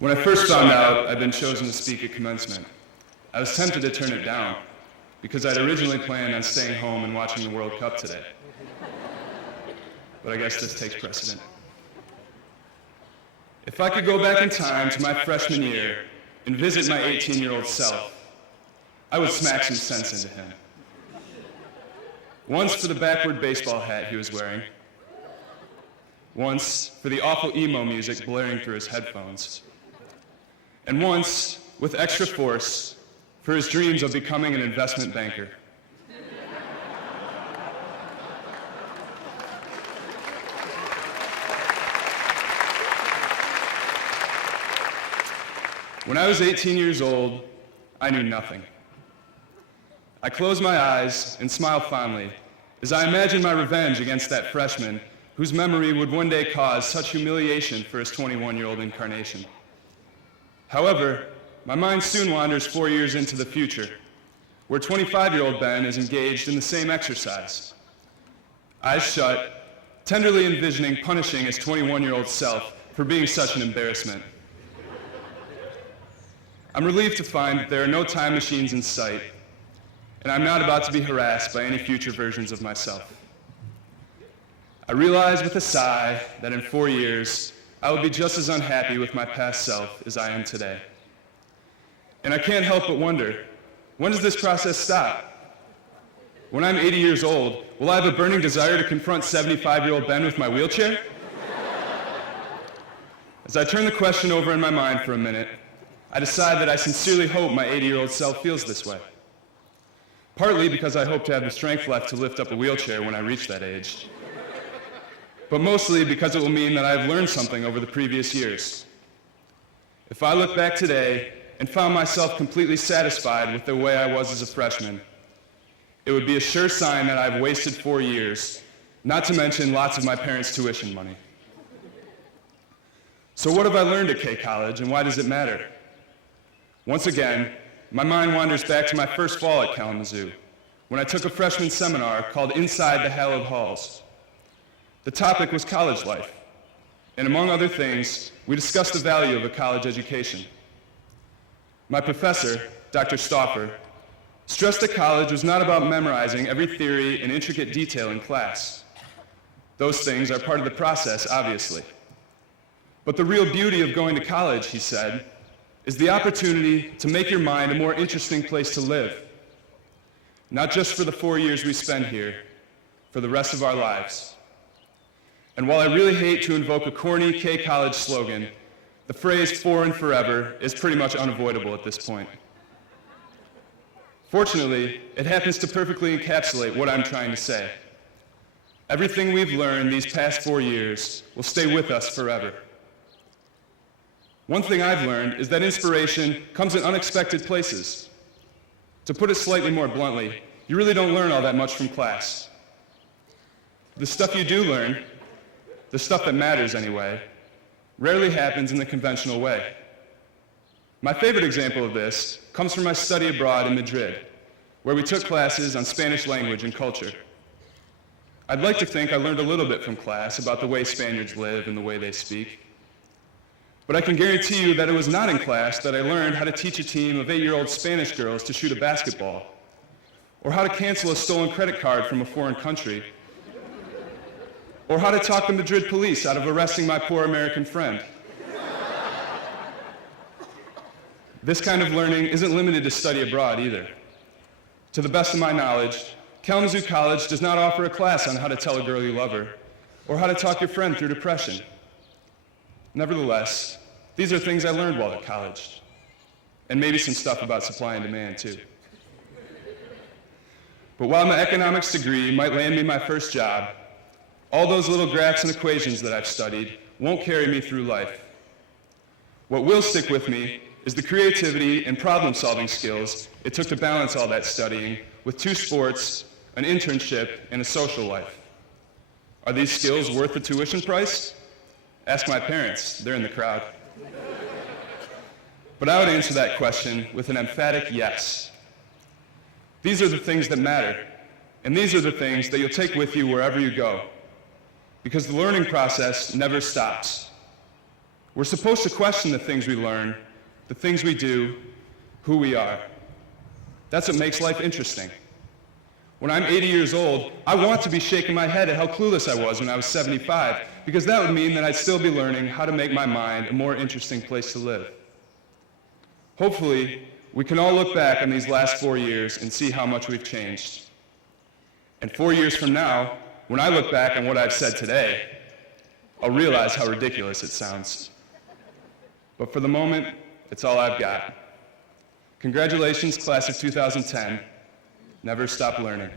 When I first found out I'd been chosen to speak at Commencement, I was tempted to turn it down because I'd originally planned on staying home and watching the World Cup today. But I guess this takes precedent. If I could go back in time to my freshman year and visit my 18-year-old self, I would smack some sense into him. Once for the backward baseball hat he was wearing, once for the awful emo music blaring through his headphones, and once, with extra force, for his dreams of becoming an investment banker. When I was 18 years old, I knew nothing. I closed my eyes and smiled fondly as I imagined my revenge against that freshman whose memory would one day cause such humiliation for his 21-year-old incarnation. However, my mind soon wanders 4 years into the future, where 25-year-old Ben is engaged in the same exercise. Eyes shut, tenderly envisioning punishing his 21-year-old self for being such an embarrassment. I'm relieved to find that there are no time machines in sight, and I'm not about to be harassed by any future versions of myself. I realize with a sigh that in 4 years, I will be just as unhappy with my past self as I am today. And I can't help but wonder, when does this process stop? When I'm 80 years old, will I have a burning desire to confront 75-year-old Ben with my wheelchair? As I turn the question over in my mind for a minute, I decide that I sincerely hope my 80-year-old self feels this way. Partly because I hope to have the strength left to lift up a wheelchair when I reach that age. But mostly because it will mean that I have learned something over the previous years. If I look back today and found myself completely satisfied with the way I was as a freshman, it would be a sure sign that I've wasted 4 years, not to mention lots of my parents' tuition money. So what have I learned at K College, and why does it matter? Once again, my mind wanders back to my first fall at Kalamazoo, when I took a freshman seminar called Inside the Hallowed Halls. The topic was college life, and among other things, we discussed the value of a college education. My professor, Dr. Stauffer, stressed that college was not about memorizing every theory and intricate detail in class. Those things are part of the process, obviously. But the real beauty of going to college, he said, is the opportunity to make your mind a more interesting place to live. Not just for the 4 years we spend here, for the rest of our lives. And while I really hate to invoke a corny K College slogan, the phrase "for and forever" is pretty much unavoidable at this point. Fortunately, it happens to perfectly encapsulate what I'm trying to say. Everything we've learned these past 4 years will stay with us forever. One thing I've learned is that inspiration comes in unexpected places. To put it slightly more bluntly, you really don't learn all that much from class. The stuff you do learn, the stuff that matters anyway, rarely happens in the conventional way. My favorite example of this comes from my study abroad in Madrid, where we took classes on Spanish language and culture. I'd like to think I learned a little bit from class about the way Spaniards live and the way they speak. But I can guarantee you that it was not in class that I learned how to teach a team of 8-year-old Spanish girls to shoot a basketball, or how to cancel a stolen credit card from a foreign country, or how to talk the Madrid police out of arresting my poor American friend. This kind of learning isn't limited to study abroad either. To the best of my knowledge, Kalamazoo College does not offer a class on how to tell a girl you love her, or how to talk your friend through depression. Nevertheless, these are things I learned while at college, and maybe some stuff about supply and demand too. But while my economics degree might land me my first job, all those little graphs and equations that I've studied won't carry me through life. What will stick with me is the creativity and problem-solving skills it took to balance all that studying with 2 sports, an internship, and a social life. Are these skills worth the tuition price? Ask my parents, they're in the crowd. But I would answer that question with an emphatic yes. These are the things that matter, and these are the things that you'll take with you wherever you go, because the learning process never stops. We're supposed to question the things we learn, the things we do, who we are. That's what makes life interesting. When I'm 80 years old, I want to be shaking my head at how clueless I was when I was 75, because that would mean that I'd still be learning how to make my mind a more interesting place to live. Hopefully, we can all look back on these last 4 years and see how much we've changed. And 4 years from now, when I look back on what I've said today, I'll realize how ridiculous it sounds. But for the moment, it's all I've got. Congratulations, class of 2010. Never stop learning.